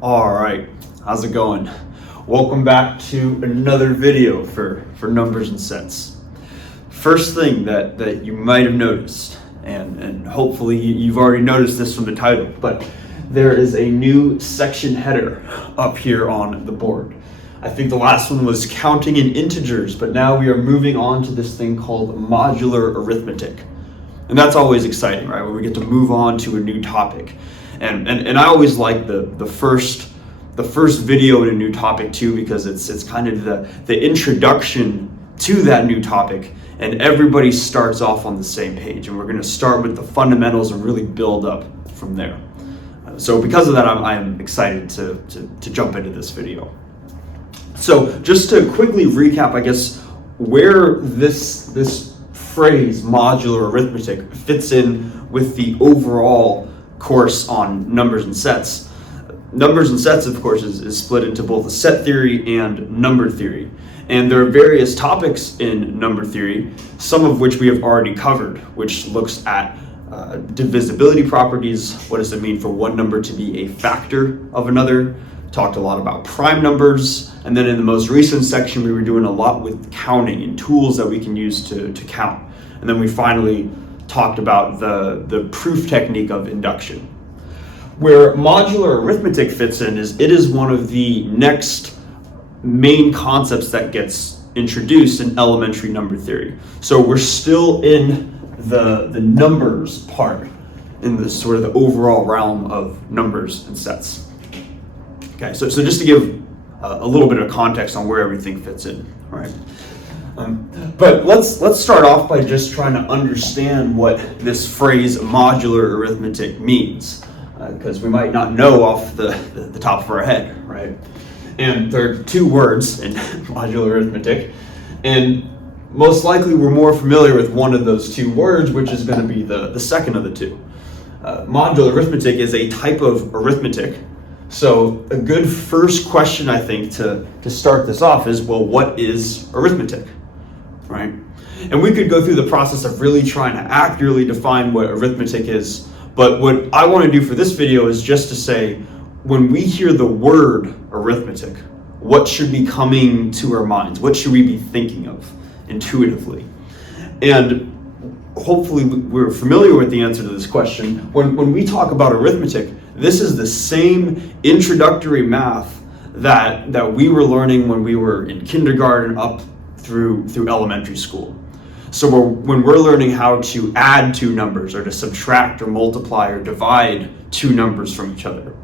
All right, how's it going? Welcome back to another video for numbers and sets. First thing that you might have noticed, and hopefully you've already noticed this from the title, but there is a new section header up here on the board. I think the last one was counting in integers, but now we are moving on to this thing called modular arithmetic. And that's always exciting, right? When we get to move on to a new topic. And I always like the first video in a new topic too, because it's kind of the introduction to that new topic, and everybody starts off on the same page, and we're going to start with the fundamentals and really build up from there. So because of that, I am excited to jump into this video. So just to quickly recap, I guess, where this phrase modular arithmetic fits in with the overall course on numbers and sets. Numbers and sets, of course, is split into both a set theory and number theory. And there are various topics in number theory, some of which we have already covered, which looks at divisibility properties. What does it mean for one number to be a factor of another? Talked a lot about prime numbers. And then in the most recent section, we were doing a lot with counting and tools that we can use to count. And then we finally talked about the proof technique of induction. Where modular arithmetic fits in is it is one of the next main concepts that gets introduced in elementary number theory. So we're still in the numbers part in the sort of the overall realm of numbers and sets. Okay, so just to give a little bit of context on where everything fits in, right? But let's start off by just trying to understand what this phrase modular arithmetic means, because we might not know off the top of our head, right? And there are two words in modular arithmetic, and most likely we're more familiar with one of those two words, which is going to be the second of the two. Modular arithmetic is a type of arithmetic. So a good first question, I think, to start this off is, well, what is arithmetic? Right? And we could go through the process of really trying to accurately define what arithmetic is, but what I want to do for this video is just to say, when we hear the word arithmetic, what should be coming to our minds? What should we be thinking of intuitively? And hopefully we're familiar with the answer to this question. When we talk about arithmetic, this is the same introductory math that we were learning when we were in kindergarten up through elementary school. So when we're learning how to add two numbers or to subtract or multiply or divide two numbers from each other,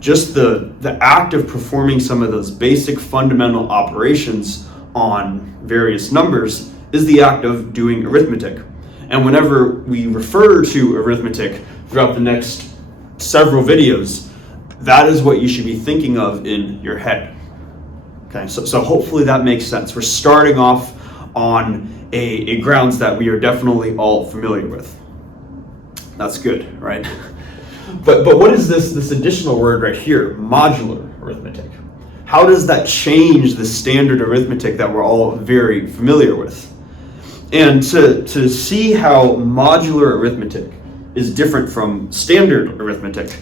just the act of performing some of those basic fundamental operations on various numbers is the act of doing arithmetic. And whenever we refer to arithmetic throughout the next several videos, that is what you should be thinking of in your head. Okay, so hopefully that makes sense. We're starting off on a grounds that we are definitely all familiar with. That's good, right? But what is this additional word right here, modular arithmetic? How does that change the standard arithmetic that we're all very familiar with? And to see how modular arithmetic is different from standard arithmetic,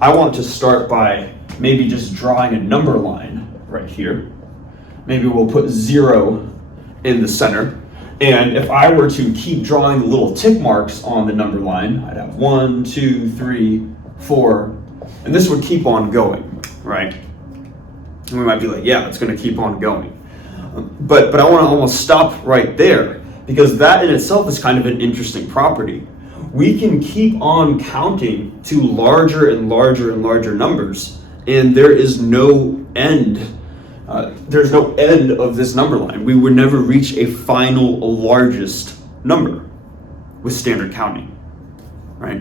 I want to start by maybe just drawing a number line right here. Maybe we'll put 0 in the center. And if I were to keep drawing the little tick marks on the number line, I'd have 1, 2, 3, 4, and this would keep on going, right? And we might be like, yeah, it's going to keep on going. But I want to almost stop right there, because that in itself is kind of an interesting property. We can keep on counting to larger and larger and larger numbers, and there is no end. There's no end of this number line. We would never reach a final largest number with standard counting, right?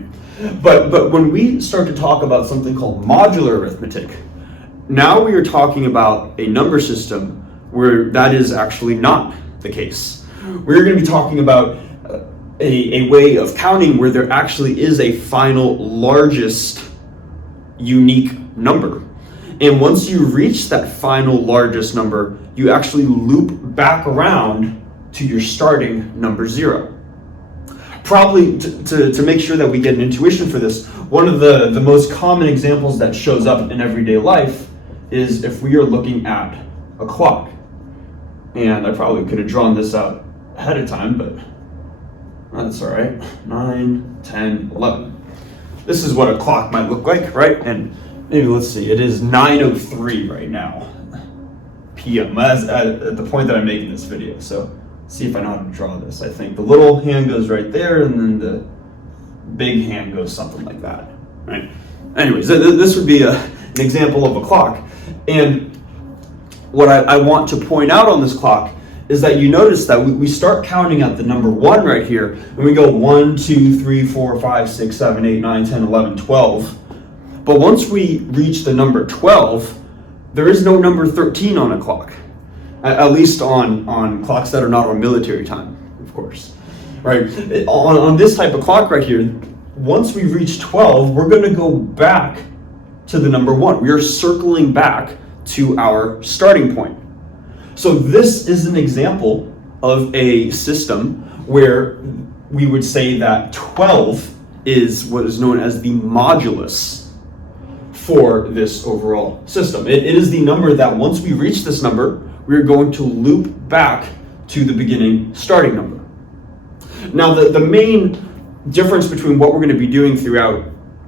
But when we start to talk about something called modular arithmetic, now we are talking about a number system where that is actually not the case. We're going to be talking about a way of counting where there actually is a final largest unique number. And once you reach that final largest number, you actually loop back around to your starting number 0. Probably to make sure that we get an intuition for this, one of the most common examples that shows up in everyday life is if we are looking at a clock. And I probably could have drawn this out ahead of time, but that's all right. 9, 10, 11. This is what a clock might look like, right? And maybe let's see, it is 9:03 right now, p.m. At the point that I'm making this video. So see if I know how to draw this. I think the little hand goes right there, and then the big hand goes something like that, right? Anyways, this would be an example of a clock. And what I want to point out on this clock is that you notice that we start counting at the number 1 right here, and we go 1, 2, 3, 4, 5, 6, 7, 8, 9, 10, 11, 12. But once we reach the number 12, there is no number 13 on a clock. At least on clocks that are not on military time, of course, right? On this type of clock right here, once we reach 12, we're going to go back to the number 1. We are circling back to our starting point. So this is an example of a system where we would say that 12 is what is known as the modulus for this overall system. It is the number that once we reach this number, we're going to loop back to the beginning starting number. Now, the main difference between what we're going to be doing throughout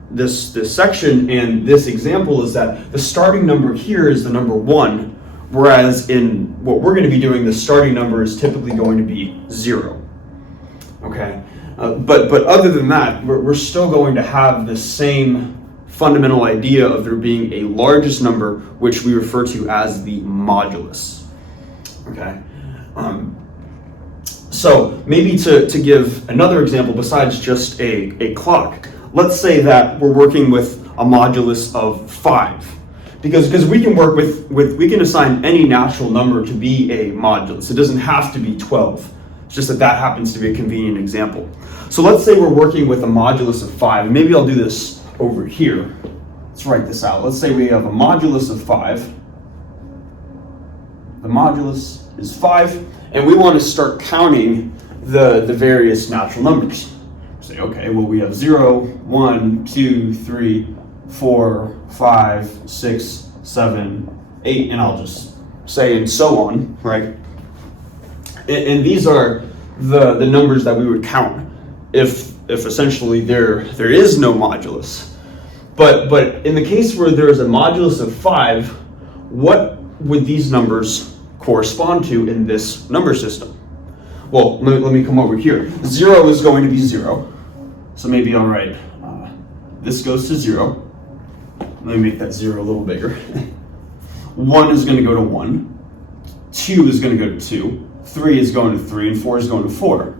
this section and this example is that the starting number here is the number 1, whereas in what we're going to be doing, the starting number is typically going to be 0. Okay, but other than that, we're still going to have the same fundamental idea of there being a largest number, which we refer to as the modulus. Okay, so maybe to give another example besides just a clock, let's say that we're working with a modulus of 5, because we can work with we can assign any natural number to be a modulus. It doesn't have to be 12. It's just that happens to be a convenient example. So let's say we're working with a modulus of 5, and maybe I'll do this over here. Let's write this out. Let's say we have a modulus of 5. The modulus is 5, and we want to start counting the various natural numbers. Say, okay, well, we have 0, 1, 2, 3, 4, 5, 6, 7, 8, and I'll just say and so on, right? And these are the numbers that we would count if essentially there is no modulus. But in the case where there is a modulus of 5, what would these numbers correspond to in this number system? Well, let me come over here. 0 is going to be 0. So maybe I'll write, this goes to 0. Let me make that 0 a little bigger. 1 is going to go to 1. 2 is going to go to 2. 3 is going to 3, and 4 is going to 4.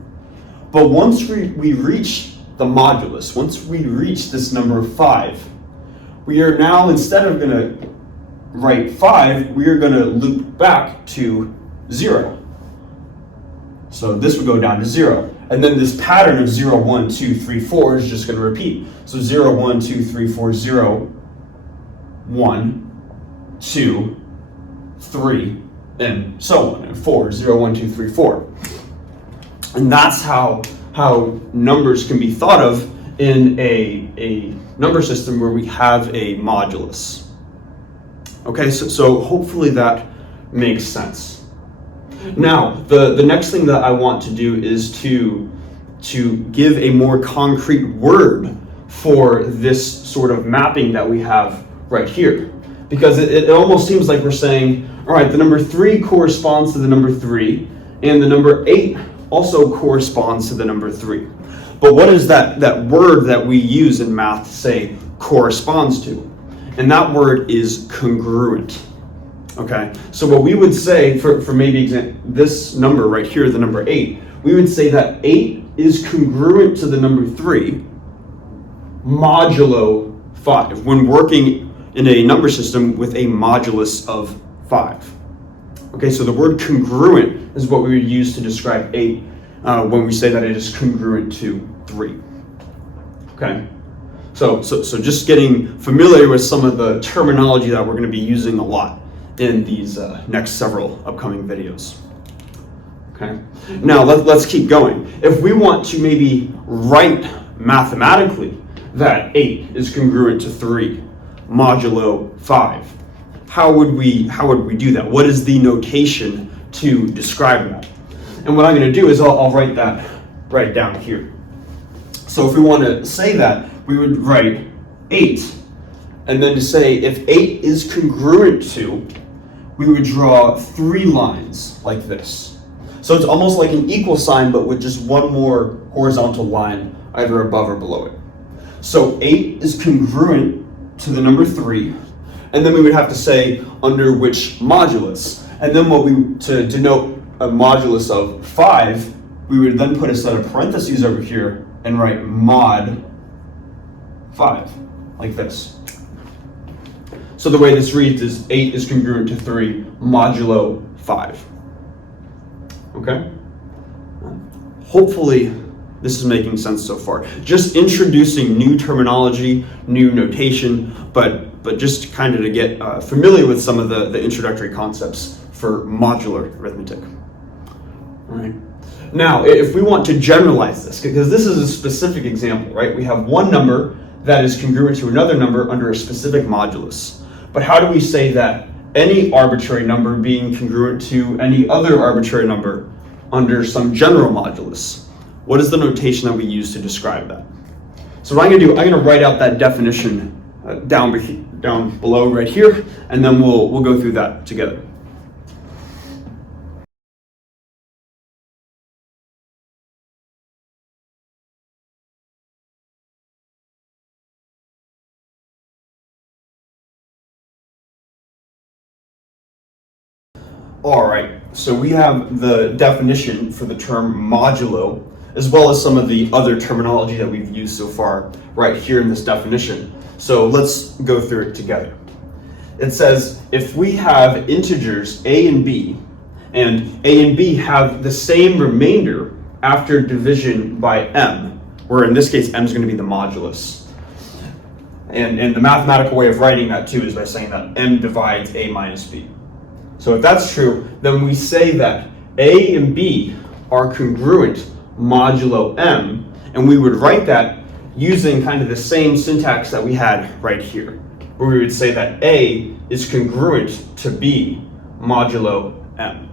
But once we reach the modulus, once we reach this number 5, we are now, instead of going to write 5, we are going to loop back to 0. So this would go down to 0. And then this pattern of 0, 1, 2, 3, 4 is just going to repeat. So 0, 1, 2, 3, 4, 0, 1, 2, 3, and so on, and 4, 0, 1, 2, 3, 4. And that's how numbers can be thought of in a number system where we have a modulus. Okay, so hopefully that makes sense. Now, the next thing that I want to do is to give a more concrete word for this sort of mapping that we have right here. Because it almost seems like we're saying, all right, the number 3 corresponds to the number 3, and the number 8 also corresponds to the number 3. But what is that word that we use in math to say corresponds to? And that word is congruent. Okay, so what we would say for maybe this number right here, the number 8, we would say that 8 is congruent to the number 3 modulo 5 when working in a number system with a modulus of 5. Okay, so the word congruent is what we would use to describe 8 when we say that it is congruent to 3. Okay, so just getting familiar with some of the terminology that we're going to be using a lot in these next several upcoming videos. Okay. Now let's keep going. If we want to maybe write mathematically that 8 is congruent to 3 modulo 5, how would we do that? What is the notation to describe that? And what I'm going to do is I'll write it down here. So if we want to say that, we would write 8, and then to say if 8 is congruent to, we would draw 3 lines like this. So it's almost like an equal sign, but with just one more horizontal line either above or below it. So 8 is congruent to the number 3, and then we would have to say under which modulus. And then to denote a modulus of 5, we would then put a set of parentheses over here and write mod 5, like this. So the way this reads is 8 is congruent to 3 modulo 5. Okay? Hopefully this is making sense so far. Just introducing new terminology, new notation, but just kind of to get familiar with some of the introductory concepts for modular arithmetic. All right. Now, if we want to generalize this, because this is a specific example, right? We have one number that is congruent to another number under a specific modulus. But how do we say that any arbitrary number being congruent to any other arbitrary number under some general modulus? What is the notation that we use to describe that? So what I'm going to do, I'm going to write out that definition down below right here, and then we'll go through that together. All right, so we have the definition for the term modulo, as well as some of the other terminology that we've used so far right here in this definition. So let's go through it together. It says if we have integers a and b have the same remainder after division by m, where in this case m is going to be the modulus. And the mathematical way of writing that too is by saying that m divides a minus b. So if that's true, then we say that a and b are congruent modulo m, and we would write that using kind of the same syntax that we had right here, where we would say that a is congruent to b modulo m.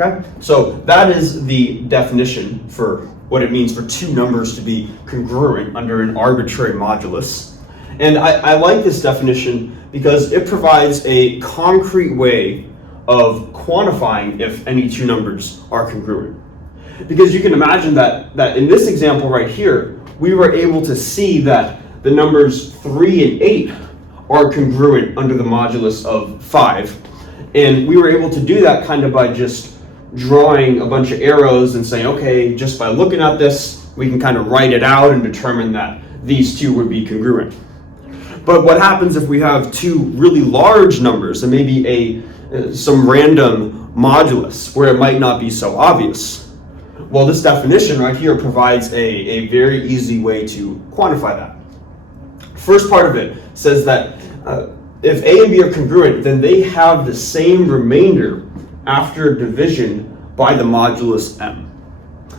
Okay, so that is the definition for what it means for two numbers to be congruent under an arbitrary modulus. And I like this definition because it provides a concrete way of quantifying if any two numbers are congruent. Because you can imagine that in this example right here, we were able to see that the numbers 3 and 8 are congruent under the modulus of 5. And we were able to do that kind of by just drawing a bunch of arrows and saying, okay, just by looking at this, we can kind of write it out and determine that these two would be congruent. But what happens if we have two really large numbers and maybe some random modulus where it might not be so obvious? Well, this definition right here provides a very easy way to quantify that. First part of it says that if a and b are congruent, then they have the same remainder after division by the modulus m.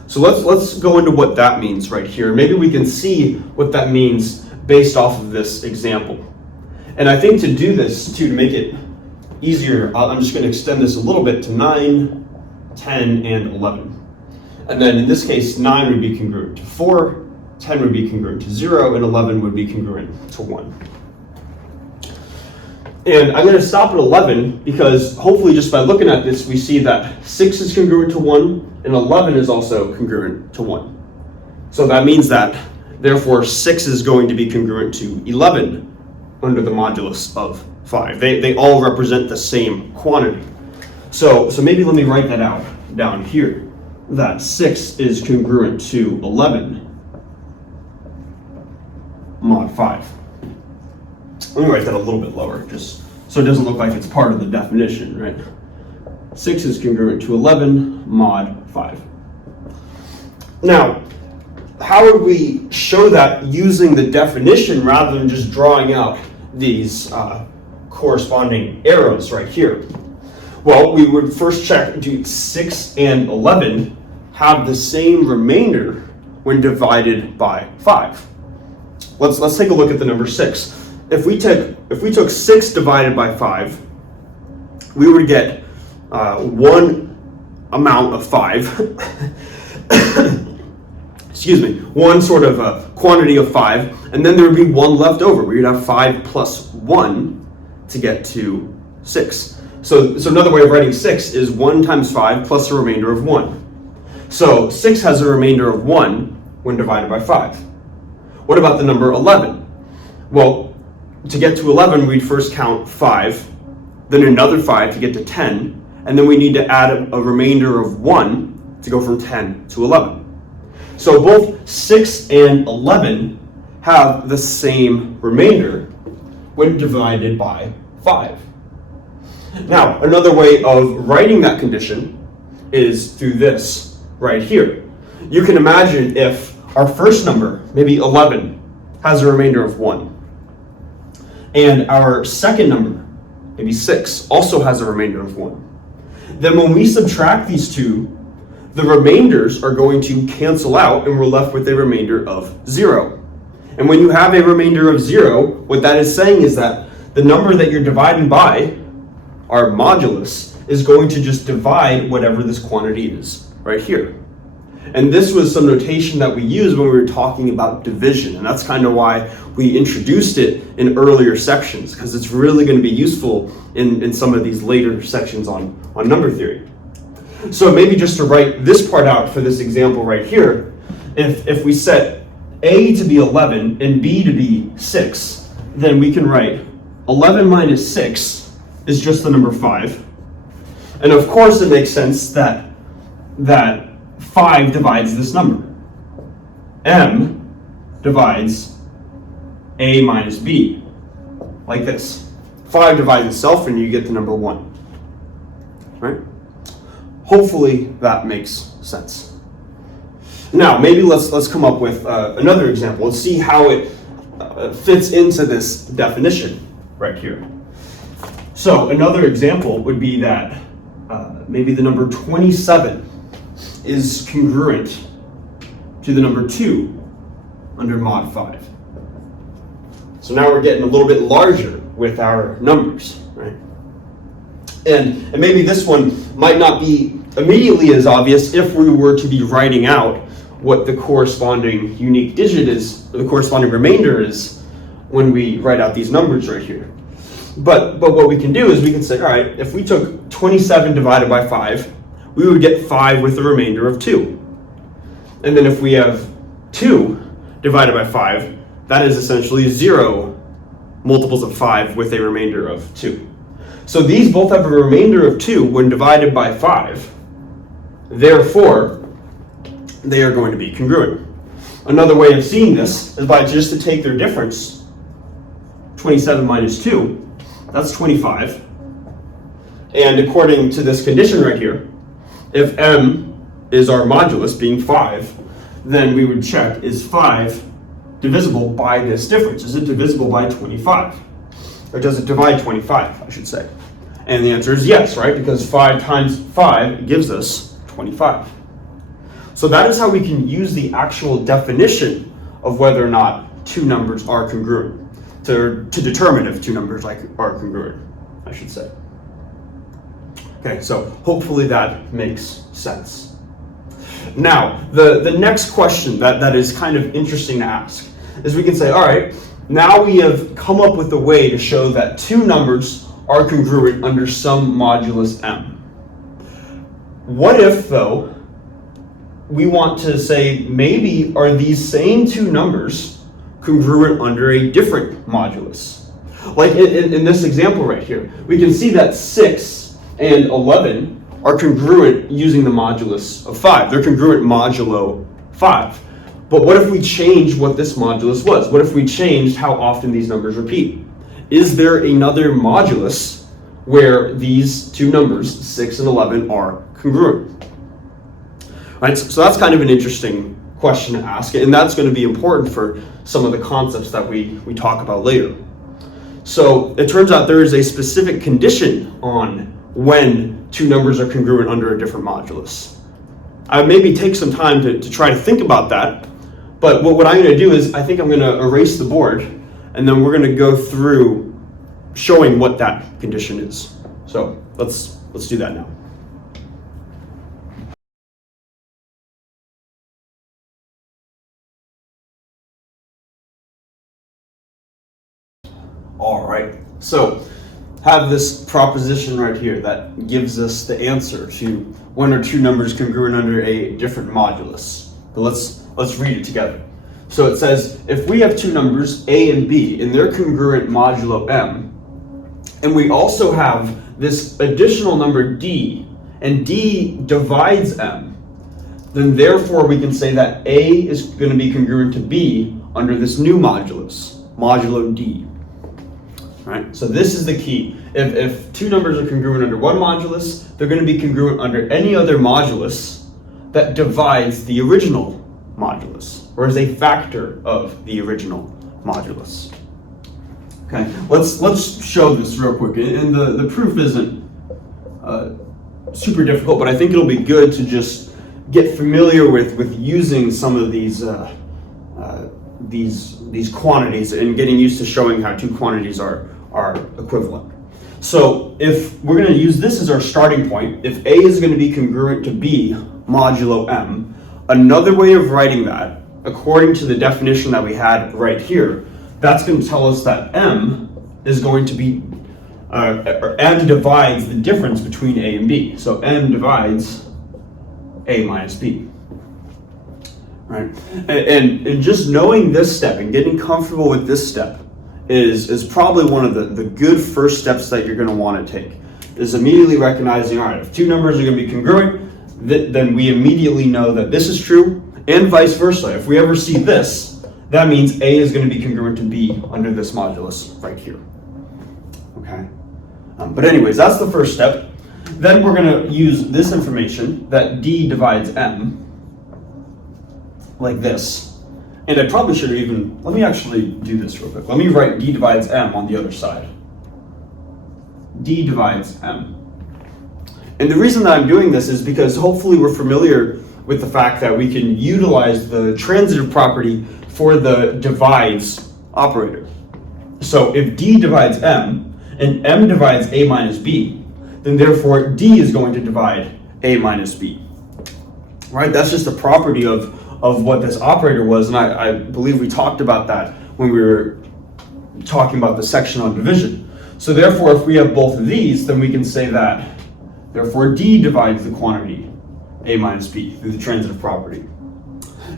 So let's go into what that means right here. Maybe we can see what that means based off of this example. And I think to do this, to make it easier, I'm just going to extend this a little bit to 9, 10, and 11. And then in this case, 9 would be congruent to 4, 10 would be congruent to 0, and 11 would be congruent to 1. And I'm going to stop at 11 because hopefully just by looking at this, we see that 6 is congruent to 1, and 11 is also congruent to 1. So that means that therefore, 6 is going to be congruent to 11 under the modulus of 5. They all represent the same quantity. So maybe let me write that out down here, that 6 is congruent to 11 mod 5. Let me write that a little bit lower, just so it doesn't look like it's part of the definition, right? 6 is congruent to 11 mod 5. Now, how would we show that using the definition rather than just drawing out these corresponding arrows right here? Well, we would first check, do 6 and 11 have the same remainder when divided by 5? Let's take a look at the number 6. If we took 6 divided by 5, we would get one amount of 5. Excuse me, one sort of quantity of 5, and then there would be 1 left over. We would have 5 plus 1 to get to 6. So another way of writing 6 is 1 times 5 plus a remainder of 1. So 6 has a remainder of 1 when divided by 5. What about the number 11? Well, to get to 11, we'd first count 5, then another 5 to get to 10, and then we need to add a remainder of 1 to go from 10 to 11. So both 6 and 11 have the same remainder when divided by 5. Now, another way of writing that condition is through this right here. You can imagine if our first number, maybe 11, has a remainder of 1, and our second number, maybe 6, also has a remainder of 1. Then when we subtract these two, the remainders are going to cancel out and we're left with a remainder of 0. And when you have a remainder of 0, what that is saying is that the number that you're dividing by, our modulus, is going to just divide whatever this quantity is right here. And this was some notation that we used when we were talking about division, and that's kind of why we introduced it in earlier sections, because it's really going to be useful in some of these later sections on number theory. So maybe just to write this part out for this example right here, if we set A to be 11 and B to be 6, then we can write 11 minus 6 is just the number 5. And of course it makes sense that 5 divides this number. M divides A minus B, like this. 5 divides itself and you get the number 1, right? Hopefully that makes sense. Now, maybe let's come up with another example and see how it fits into this definition right here. So another example would be that maybe the number 27 is congruent to the number 2 under mod 5. So now we're getting a little bit larger with our numbers, right? And maybe this one might not be immediately as obvious if we were to be writing out what the corresponding unique digit is, or the corresponding remainder is, when we write out these numbers right here. But what we can do is we can say, all right, if we took 27 divided by 5, we would get 5 with a remainder of 2. And then if we have 2 divided by 5, that is essentially 0 multiples of 5 with a remainder of 2. So these both have a remainder of 2 when divided by 5. Therefore, they are going to be congruent. Another way of seeing this is by just to take their difference, 27 minus 2, that's 25. And according to this condition right here, if m is our modulus, being 5, then we would check, is 5 divisible by this difference? Is it divisible by 25? Or does it divide 25, I should say? And the answer is yes, right? Because 5 times 5 gives us 25. So that is how we can use the actual definition of whether or not two numbers are congruent, to determine if two numbers are congruent, I should say. Okay, so hopefully that makes sense. Now, the next question that is kind of interesting to ask is we can say, all right, now we have come up with a way to show that two numbers are congruent under some modulus m. What if, though, we want to say maybe are these same two numbers congruent under a different modulus? Like in this example right here, we can see that 6 and 11 are congruent using the modulus of 5. They're congruent modulo 5. But what if we change what this modulus was? What if we changed how often these numbers repeat? Is there another modulus where these two numbers, 6 and 11, are congruent? Right, so that's kind of an interesting question to ask, and that's going to be important for some of the concepts that we talk about later. So it turns out there is a specific condition on when two numbers are congruent under a different modulus. I would maybe take some time to try to think about that, but what I'm going to do is I think I'm going to erase the board, and then we're going to go through showing what that condition is. So let's do that now. All right, so have this proposition right here that gives us the answer to when are two numbers congruent under a different modulus. But let's read it together. So it says, if we have two numbers, a and b, and they're congruent modulo m, and we also have this additional number d, and d divides m, then therefore we can say that a is going to be congruent to b under this new modulus, modulo d. Right? So this is the key. If two numbers are congruent under one modulus, they're going to be congruent under any other modulus that divides the original modulus, or is a factor of the original modulus. Okay, let's show this real quick. And the proof isn't super difficult, but I think it'll be good to just get familiar with using some of these quantities and getting used to showing how two quantities are equivalent. So if we're going to use this as our starting point, if a is going to be congruent to b modulo m, another way of writing that, according to the definition that we had right here, that's going to tell us that m is going to be, m divides the difference between a and b. So m divides a minus b. Right? And just knowing this step and getting comfortable with this step is probably one of the good first steps that you're going to want to take, is immediately recognizing, all right, if two numbers are going to be congruent, then we immediately know that this is true, and vice versa. If we ever see this, that means a is going to be congruent to b under this modulus right here. Okay? But anyways, that's the first step. Then we're going to use this information that d divides m, like this. And I probably should have even, let me actually do this real quick. Let me write d divides m on the other side. D divides m. And the reason that I'm doing this is because hopefully we're familiar with the fact that we can utilize the transitive property for the divides operator. So if d divides m and m divides a minus b, then therefore d is going to divide a minus b. Right? That's just a property of what this operator was, and I believe we talked about that when we were talking about the section on division. So therefore, if we have both of these, then we can say that, therefore, d divides the quantity a minus b through the transitive property.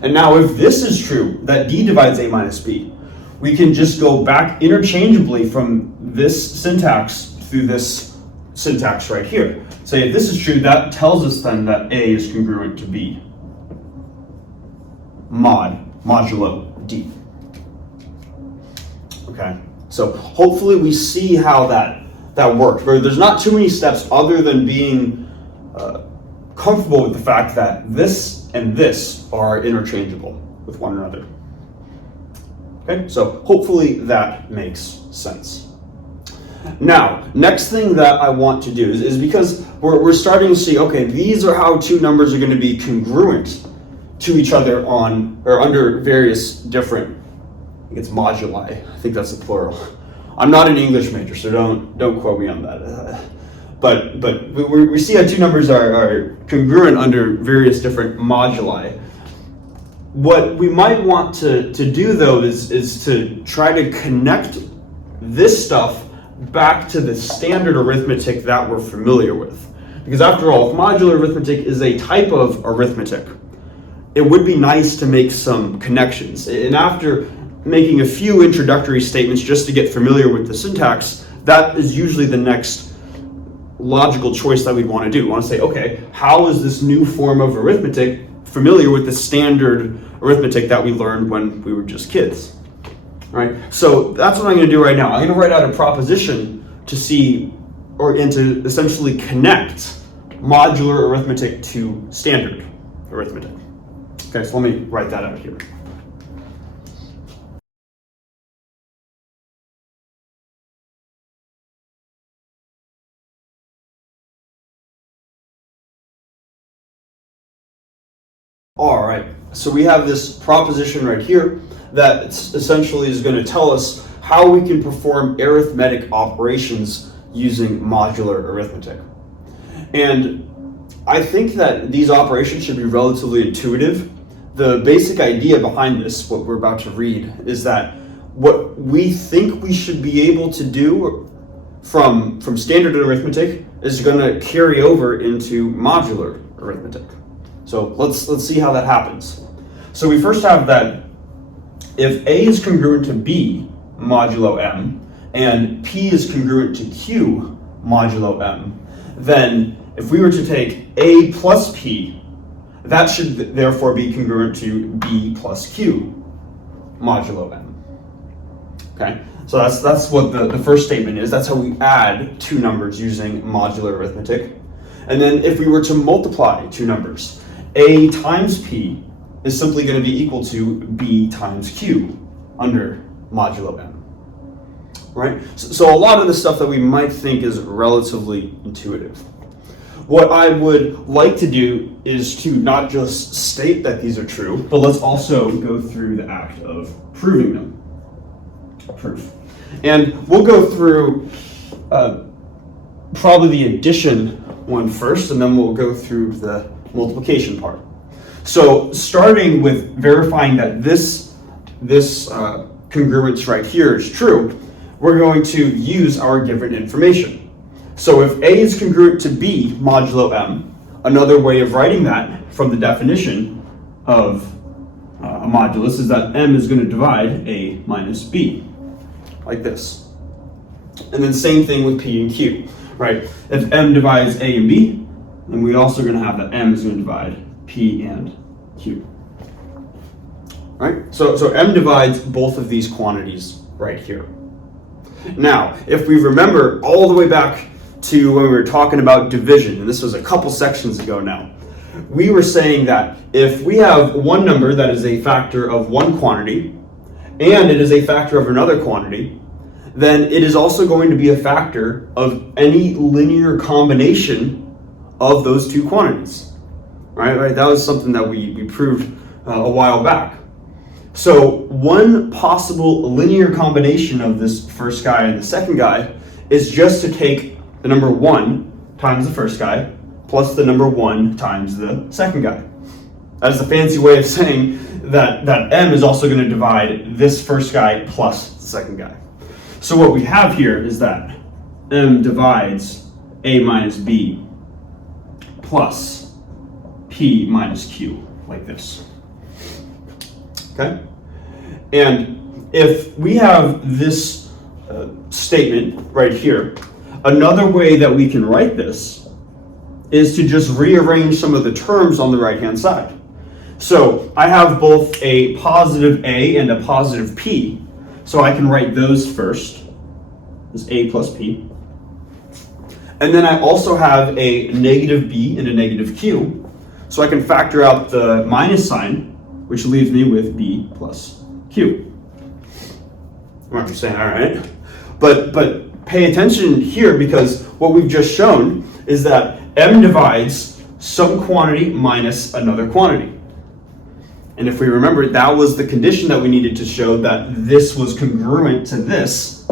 And now if this is true, that d divides a minus b, we can just go back interchangeably from this syntax through this syntax right here. Say if this is true, that tells us then that a is congruent to b modulo d. Okay, so hopefully we see how that works, where there's not too many steps other than being comfortable with the fact that this and this are interchangeable with one another. Okay, so hopefully that makes sense. Now, next thing that I want to do is because we're starting to see, okay, these are how two numbers are going to be congruent to each other on or under various different, I think it's moduli. I think that's the plural. I'm not an English major, so don't quote me on that. But we see how two numbers are congruent under various different moduli. What we might want to do though is to try to connect this stuff back to the standard arithmetic that we're familiar with. Because after all, if modular arithmetic is a type of arithmetic, it would be nice to make some connections. And after making a few introductory statements just to get familiar with the syntax, that is usually the next logical choice that we'd want to do. We want to say, okay, how is this new form of arithmetic familiar with the standard arithmetic that we learned when we were just kids? Right? So that's what I'm going to do right now. I'm going to write out a proposition to see, and to essentially connect modular arithmetic to standard arithmetic. Okay, so let me write that out here. All right, so we have this proposition right here that essentially is going to tell us how we can perform arithmetic operations using modular arithmetic. And I think that these operations should be relatively intuitive. The basic idea behind this, what we're about to read, is that what we think we should be able to do from standard arithmetic is going to carry over into modular arithmetic. So let's see how that happens. So we first have that if A is congruent to B modulo M and P is congruent to Q modulo M, then if we were to take A plus P, that should therefore be congruent to B plus Q modulo M. Okay, so that's what the first statement is. That's how we add two numbers using modular arithmetic. And then if we were to multiply two numbers, A times P is simply going to be equal to B times Q under modulo M. Right? So a lot of the stuff that we might think is relatively intuitive. What I would like to do is to not just state that these are true, but let's also go through the act of proving them. Proof. And we'll go through probably the addition one first, and then we'll go through the multiplication part. So starting with verifying that this congruence right here is true, we're going to use our given information. So if A is congruent to B modulo M, another way of writing that from the definition of a modulus is that M is going to divide A minus B, like this. And then same thing with P and Q, right? If M divides A and B, then we're also going to have that M is going to divide P and Q. Right? So M divides both of these quantities right here. Now, if we remember all the way back to when we were talking about division, and this was a couple sections ago now, we were saying that if we have one number that is a factor of one quantity, and it is a factor of another quantity, then it is also going to be a factor of any linear combination of those two quantities. Right? That was something that we proved a while back. So one possible linear combination of this first guy and the second guy is just to take the number 1 times the first guy plus the number 1 times the second guy. That is a fancy way of saying that M is also going to divide this first guy plus the second guy. So what we have here is that M divides A minus B plus P minus Q, like this. Okay? And if we have this statement right here, another way that we can write this is to just rearrange some of the terms on the right-hand side. So I have both a positive A and a positive P, so I can write those first as A plus P. And then I also have a negative B and a negative Q, so I can factor out the minus sign, which leaves me with B plus Q. I'm saying, all right. But pay attention here, because what we've just shown is that M divides some quantity minus another quantity. And if we remember, that was the condition that we needed to show that this was congruent to this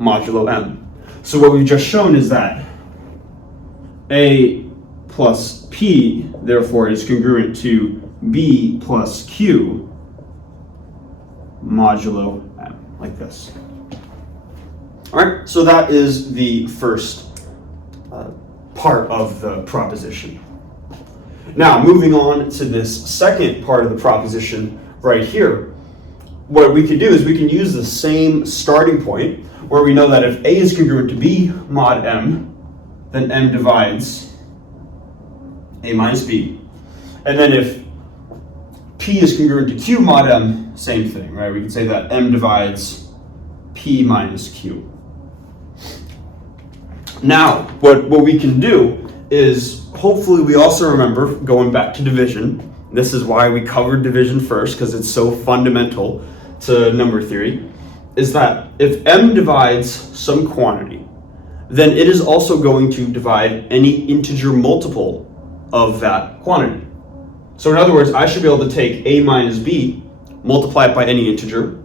modulo M. So what we've just shown is that A plus P, therefore, is congruent to B plus Q modulo M, like this. All right, so that is the first part of the proposition. Now, moving on to this second part of the proposition right here, what we could do is we can use the same starting point where we know that if A is congruent to B mod M, then M divides A minus B. And then if P is congruent to Q mod M, same thing, right? We can say that M divides P minus Q. Now, what we can do is, hopefully we also remember, going back to division, this is why we covered division first, because it's so fundamental to number theory, is that if M divides some quantity, then it is also going to divide any integer multiple of that quantity. So in other words, I should be able to take a minus b, multiply it by any integer,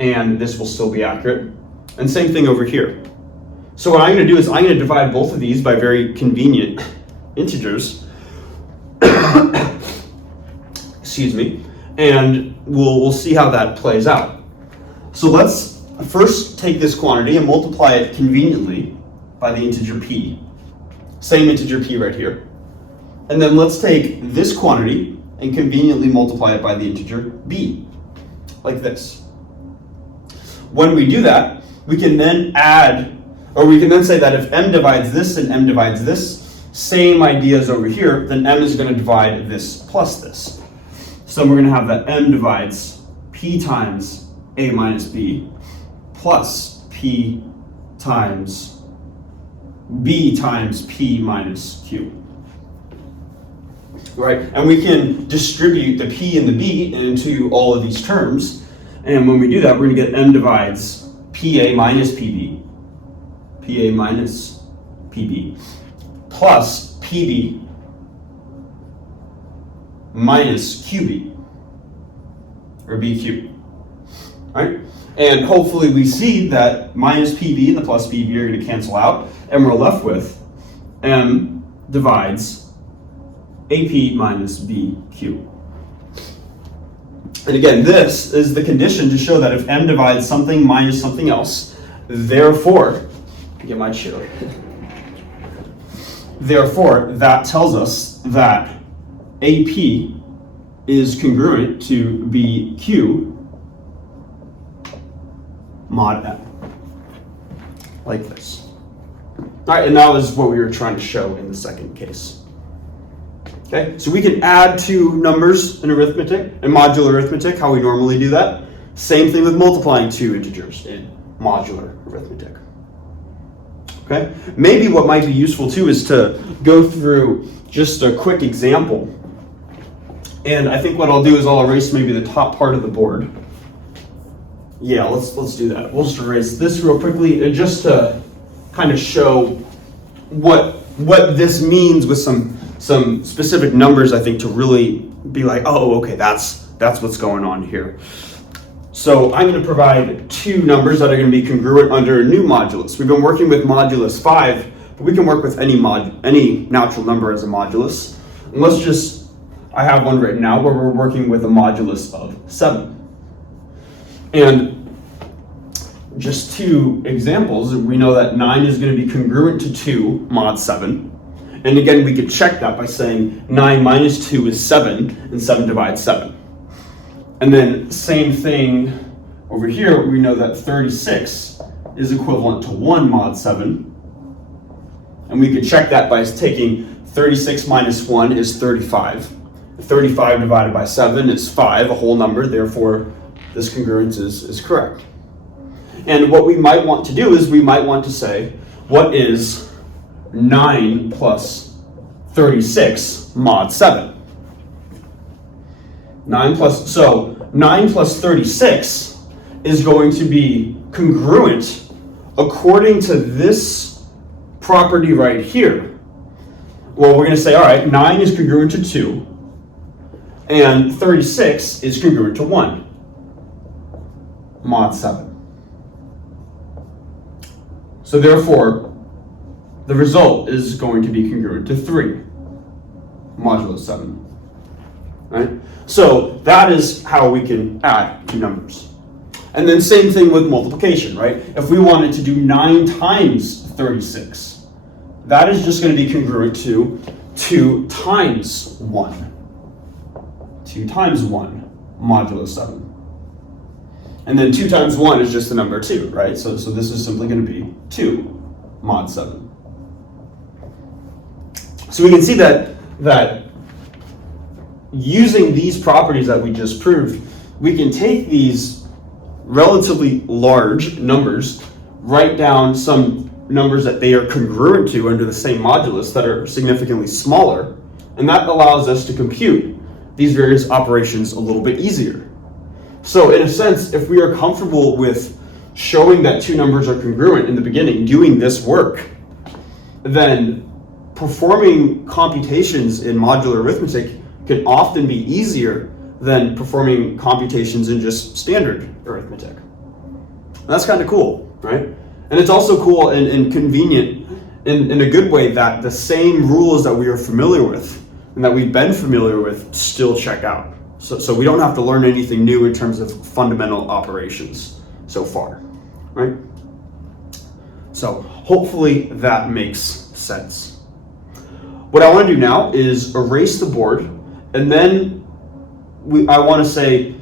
and this will still be accurate. And same thing over here. So what I'm going to do is I'm going to divide both of these by very convenient integers. Excuse me. And we'll see how that plays out. So let's first take this quantity and multiply it conveniently by the integer p. Same integer p right here. And then let's take this quantity and conveniently multiply it by the integer b, like this. When we do that, we can then add, or we can then say that if m divides this and m divides this, same ideas over here, then m is going to divide this plus this. So we're going to have that m divides p times a minus b plus p times b times p minus q. Right? And we can distribute the p and the b into all of these terms. And when we do that, we're going to get m divides pa minus pb, pa minus pb, plus pb minus qb, or bq. Right? And hopefully we see that minus pb and the plus pb are going to cancel out, and we're left with m divides ap minus bq. And again, this is the condition to show that if m divides something minus something else, therefore, get my chair. Therefore, that tells us that AP is congruent to BQ mod M, like this. All right, and that was what we were trying to show in the second case. Okay, so we can add two numbers in arithmetic, in modular arithmetic, how we normally do that. Same thing with multiplying two integers in modular arithmetic. Okay, maybe what might be useful too is to go through just a quick example. And I think what I'll do is I'll erase maybe the top part of the board. Yeah, let's do that. We'll just erase this real quickly, and just to kind of show what this means with some specific numbers, I think, to really be like, oh, okay, that's what's going on here. So I'm going to provide two numbers that are going to be congruent under a new modulus. We've been working with modulus 5, but we can work with any natural number as a modulus. And I have one written now where we're working with a modulus of 7. And just two examples, we know that 9 is going to be congruent to 2 mod 7. And again, we could check that by saying 9 minus 2 is 7, and 7 divides 7. And then same thing over here, we know that 36 is equivalent to 1 mod 7. And we could check that by taking 36 minus 1 is 35. 35 divided by 7 is 5, a whole number, therefore this congruence is correct. And what we might want to do is we might want to say, what is 9 plus 36 mod 7? 9 plus 36 is going to be congruent according to this property right here. Well, we're going to say, all right, 9 is congruent to 2, and 36 is congruent to 1 mod 7. So therefore, the result is going to be congruent to 3 modulo 7. Right? So that is how we can add two numbers. And then same thing with multiplication, right? If we wanted to do 9 times 36, that is just going to be congruent to 2 times 1. 2 times 1 modulo 7. And then 2 times 1 is just the number 2, right? So this is simply going to be 2 mod 7. So we can see that using these properties that we just proved, we can take these relatively large numbers, write down some numbers that they are congruent to under the same modulus that are significantly smaller, and that allows us to compute these various operations a little bit easier. So in a sense, if we are comfortable with showing that two numbers are congruent in the beginning, doing this work, then performing computations in modular arithmetic can often be easier than performing computations in just standard arithmetic. And that's kind of cool, right? And it's also cool and convenient in a good way that the same rules that we are familiar with and that we've been familiar with still check out. So we don't have to learn anything new in terms of fundamental operations so far, right? So hopefully that makes sense. What I want to do now is erase the board, and then I want to say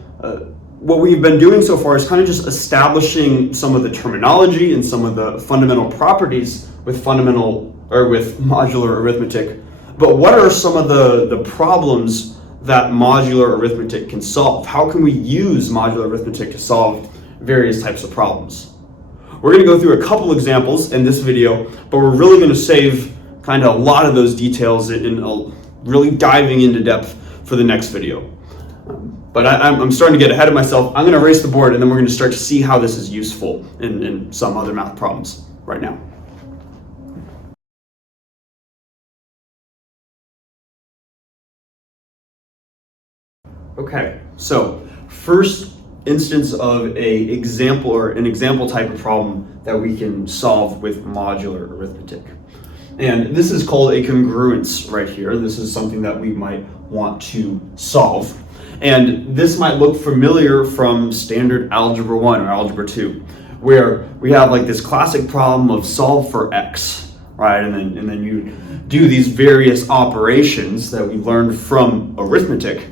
what we've been doing so far is kind of just establishing some of the terminology and some of the fundamental properties with modular arithmetic. But what are some of the problems that modular arithmetic can solve? How can we use modular arithmetic to solve various types of problems? We're going to go through a couple examples in this video, but we're really going to save kind of a lot of those details in really diving into depth for the next video. But I'm starting to get ahead of myself. I'm going to erase the board, and then we're going to start to see how this is useful in some other math problems right now. Okay, so first instance of an example type of problem that we can solve with modular arithmetic. And this is called a congruence right here. This is something that we might want to solve. And this might look familiar from standard algebra 1 or algebra 2, where we have like this classic problem of solve for x, right? And then you do these various operations that we learned from arithmetic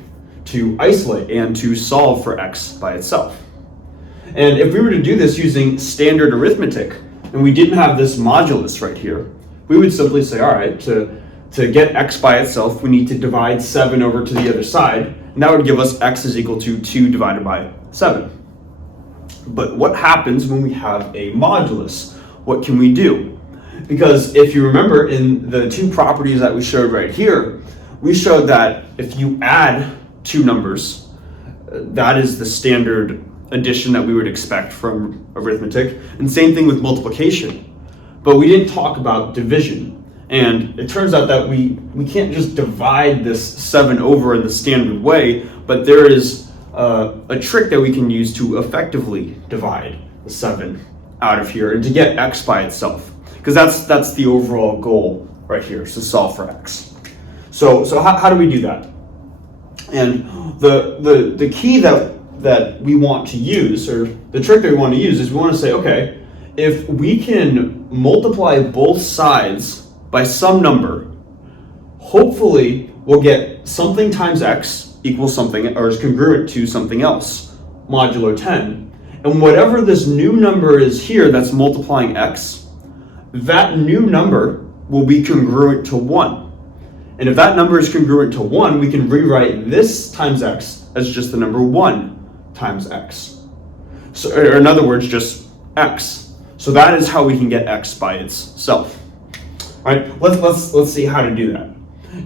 to isolate and to solve for x by itself. And if we were to do this using standard arithmetic, and we didn't have this modulus right here, we would simply say, all right, to get x by itself, we need to divide 7 over to the other side, and that would give us x is equal to 2 divided by 7. But what happens when we have a modulus? What can we do? Because if you remember in the two properties that we showed right here, we showed that if you add two numbers, that is the standard addition that we would expect from arithmetic, and same thing with multiplication. But we didn't talk about division, and it turns out that we can't just divide this 7 over in the standard way, but there is a trick that we can use to effectively divide the 7 out of here and to get x by itself, because that's the overall goal right here, is to solve for x. So how do we do that? And the key that we want to use, or the trick that we want to use, is we want to say, okay, if we can multiply both sides by some number, hopefully we'll get something times x equals something, or is congruent to something else, modulo 10. And whatever this new number is here that's multiplying x, that new number will be congruent to 1. And if that number is congruent to 1, we can rewrite this times x as just the number 1 times x. So, or in other words, just x. So that is how we can get x by itself. All right, let's see how to do that.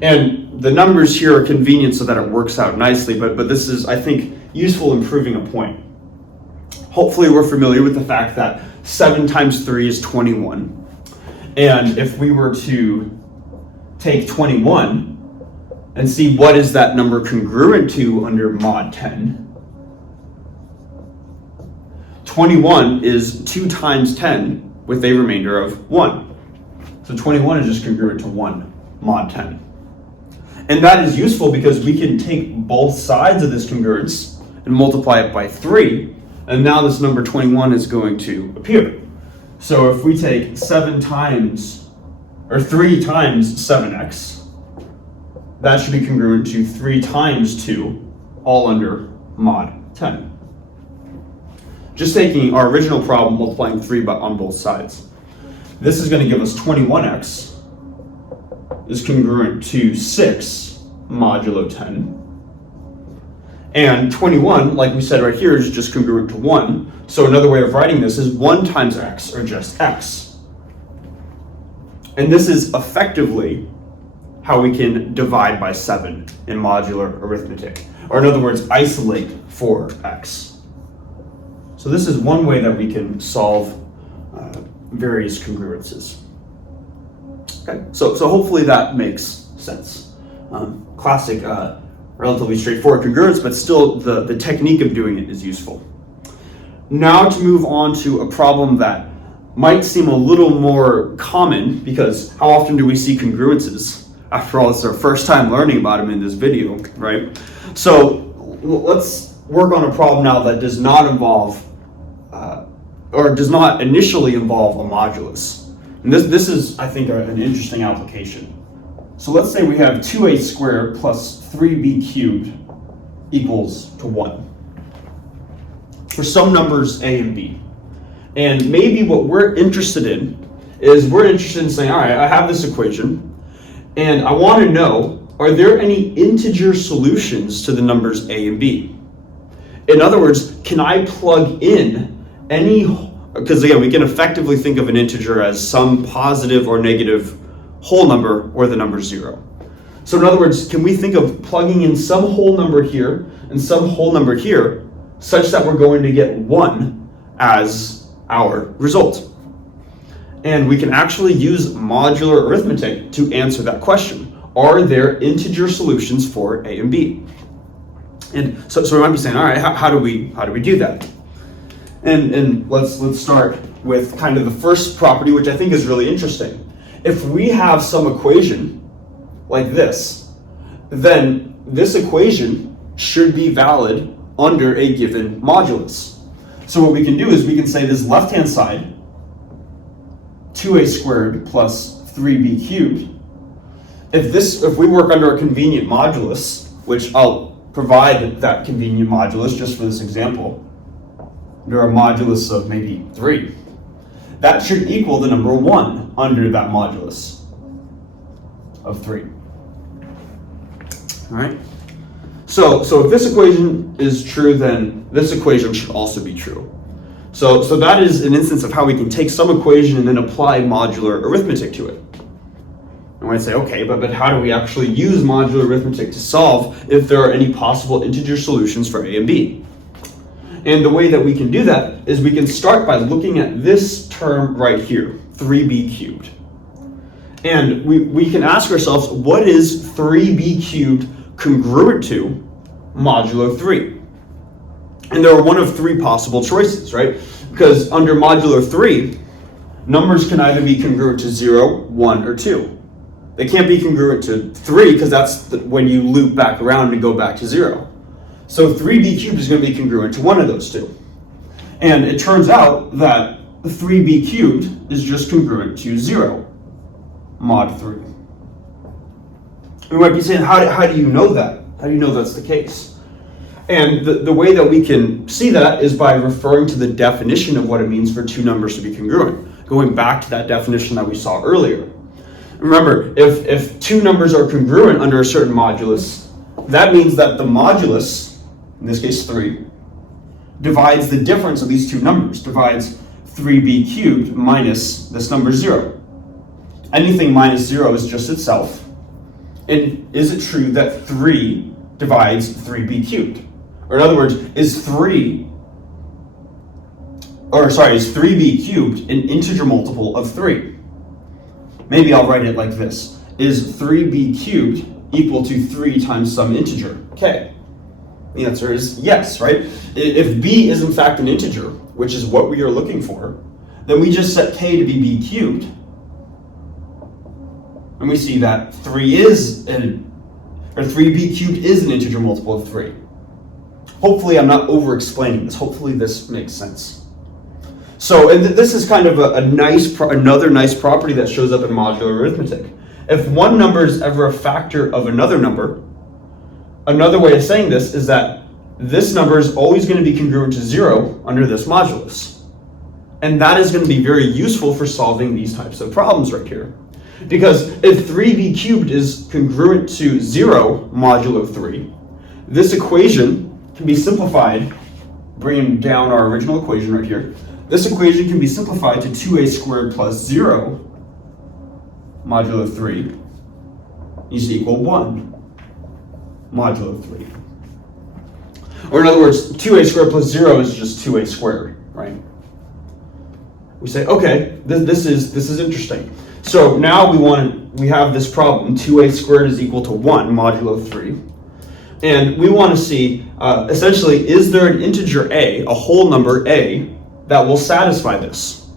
And the numbers here are convenient so that it works out nicely, but this is, I think, useful in proving a point. Hopefully we're familiar with the fact that 7 times 3 is 21. And if we were to take 21 and see what is that number congruent to under mod 10. 21 is 2 times 10 with a remainder of 1. So 21 is just congruent to 1 mod 10. And that is useful because we can take both sides of this congruence and multiply it by 3, and now this number 21 is going to appear. So if we take 3 times 7x, that should be congruent to 3 times 2, all under mod 10. Just taking our original problem, multiplying 3 on both sides. This is going to give us 21x is congruent to 6 modulo 10. And 21, like we said right here, is just congruent to 1. So another way of writing this is 1 times x, or just x. And this is effectively how we can divide by 7 in modular arithmetic. Or in other words, isolate for x. So this is one way that we can solve various congruences. Okay, so hopefully that makes sense. Classic relatively straightforward congruence, but still the technique of doing it is useful. Now to move on to a problem that might seem a little more common, because how often do we see congruences? After all, it's our first time learning about them in this video, right? So let's work on a problem now that does not involve, or does not initially involve a modulus. And this is, I think, an interesting application. So let's say we have 2a squared plus 3b cubed equals to 1 for some numbers a and b. And maybe what we're interested in is saying, all right, I have this equation, and I want to know, are there any integer solutions to the numbers a and b? In other words, can I plug in any, because again, we can effectively think of an integer as some positive or negative whole number or the number 0. So in other words, can we think of plugging in some whole number here and some whole number here such that we're going to get 1 as our result? And we can actually use modular arithmetic to answer that question. Are there integer solutions for a and b? And so we might be saying, all right, how do we do that? And let's start with kind of the first property, which I think is really interesting. If we have some equation like this, then this equation should be valid under a given modulus. So what we can do is we can say this left-hand side, 2a squared plus 3b cubed. If we work under a convenient modulus, which I'll provide that convenient modulus just for this example, under a modulus of maybe 3, that should equal the number 1 under that modulus of 3. All right? So if this equation is true, then this equation should also be true. So that is an instance of how we can take some equation and then apply modular arithmetic to it. And we might say, okay, but how do we actually use modular arithmetic to solve if there are any possible integer solutions for a and b? And the way that we can do that is we can start by looking at this term right here, 3b cubed. And we can ask ourselves, what is 3b cubed congruent to modulo 3? And there are one of 3 possible choices, right? Because under modulo 3, numbers can either be congruent to 0, 1, or 2. They can't be congruent to 3 because that's when you loop back around and go back to 0. So 3b cubed is going to be congruent to one of those 2. And it turns out that 3b cubed is just congruent to 0, mod 3. We might be saying, how do you know that? How do you know that's the case? And the way that we can see that is by referring to the definition of what it means for 2 numbers to be congruent, going back to that definition that we saw earlier. Remember, if 2 numbers are congruent under a certain modulus, that means that the modulus, in this case 3, divides the difference of these 2 numbers, divides 3b cubed minus this number 0. Anything minus 0 is just itself. And is it true that 3 divides 3b cubed? Or in other words, is 3b cubed an integer multiple of 3? Maybe I'll write it like this. Is 3b cubed equal to 3 times some integer, k? The answer is yes, right? If b is in fact an integer, which is what we are looking for, then we just set k to be b cubed, and we see that 3b cubed is an integer multiple of 3. Hopefully I'm not over-explaining this. Hopefully this makes sense. So, and this is kind of another nice property that shows up in modular arithmetic. If one number is ever a factor of another number, another way of saying this is that this number is always going to be congruent to 0 under this modulus. And that is going to be very useful for solving these types of problems right here. Because if 3b cubed is congruent to 0 modulo 3, this equation can be simplified, bringing down our original equation right here. This equation can be simplified to 2a squared plus 0 modulo 3 is equal 1 modulo 3. Or in other words, 2a squared plus 0 is just 2a squared, right? We say, okay, this is interesting. So now we have this problem, 2a squared is equal to 1 modulo 3. And we want to see, essentially, is there an integer a whole number a, that will satisfy this?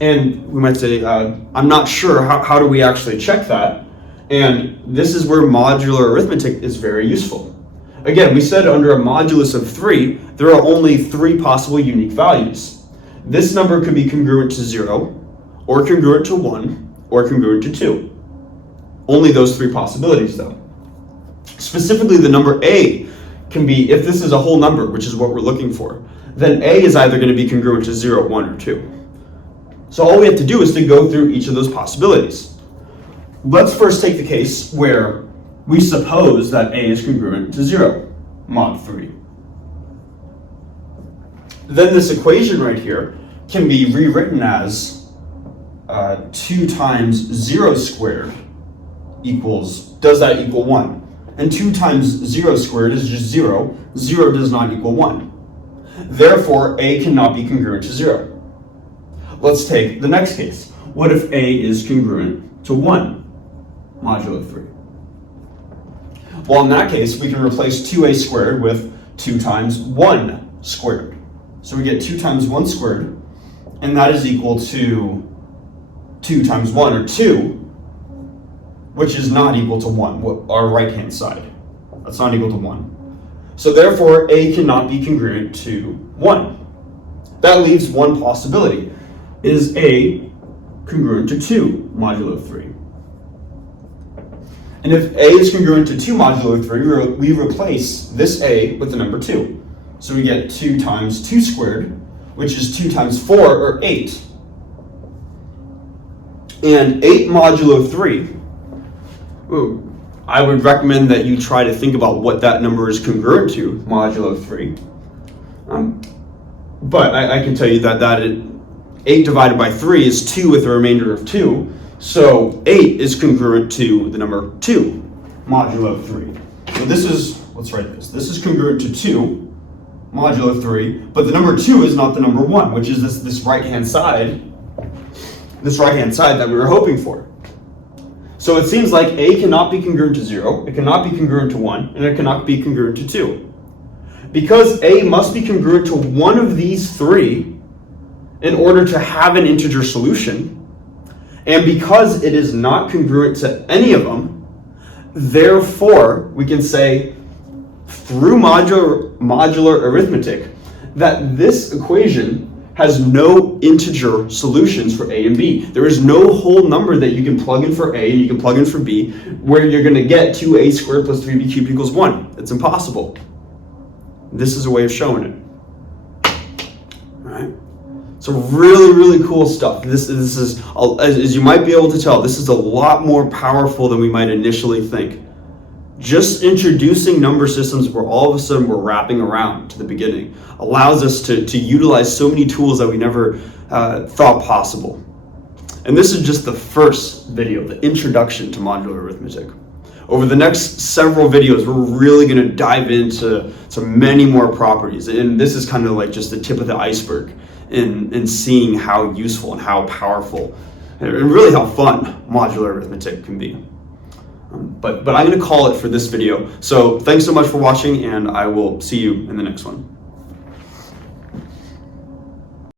And we might say, I'm not sure, how do we actually check that? And this is where modular arithmetic is very useful. Again, we said under a modulus of 3, there are only 3 possible unique values. This number could be congruent to 0, or congruent to 1, or congruent to 2. Only those 3 possibilities, though. Specifically, the number a can be, if this is a whole number, which is what we're looking for, then a is either going to be congruent to 0, 1, or 2. So all we have to do is to go through each of those possibilities. Let's first take the case where we suppose that a is congruent to 0, mod 3. Then this equation right here can be rewritten as 2 times 0 squared equals, does that equal 1? And 2 times 0 squared is just 0. 0 does not equal 1. Therefore, a cannot be congruent to 0. Let's take the next case. What if a is congruent to 1 modulo 3? Well, in that case, we can replace 2a squared with 2 times 1 squared. So we get 2 times 1 squared, and that is equal to 2 times 1, or 2, which is not equal to 1, our right-hand side. That's not equal to 1. So therefore, a cannot be congruent to 1. That leaves one possibility. Is a congruent to 2 modulo 3? And if a is congruent to 2 modulo 3, we replace this a with the number 2. So we get 2 times 2 squared, which is 2 times 4, or 8. And 8 modulo 3, I would recommend that you try to think about what that number is congruent to, modulo 3. But I can tell you that 8 divided by 3 is 2 with a remainder of 2. So 8 is congruent to the number 2, modulo 3. So this is, let's write this. This is congruent to 2, modulo 3, but the number 2 is not the number 1, which is this right-hand side that we were hoping for. So it seems like a cannot be congruent to 0, it cannot be congruent to 1, and it cannot be congruent to 2. Because a must be congruent to one of these 3 in order to have an integer solution, and because it is not congruent to any of them, therefore we can say through modular arithmetic that this equation has no integer solutions for a and b. There is no whole number that you can plug in for a and you can plug in for b where you're going to get 2a squared plus 3b cubed equals 1. It's impossible. This is a way of showing it. All right. So really, really cool stuff. This is, as you might be able to tell, this is a lot more powerful than we might initially think. Just introducing number systems where all of a sudden we're wrapping around to the beginning allows us to utilize so many tools that we never thought possible. And this is just the first video, the introduction to modular arithmetic. Over the next several videos, we're really going to dive into many more properties. And this is kind of like just the tip of the iceberg in seeing how useful and how powerful and really how fun modular arithmetic can be. But I'm going to call it for this video. So thanks so much for watching, and I will see you in the next one.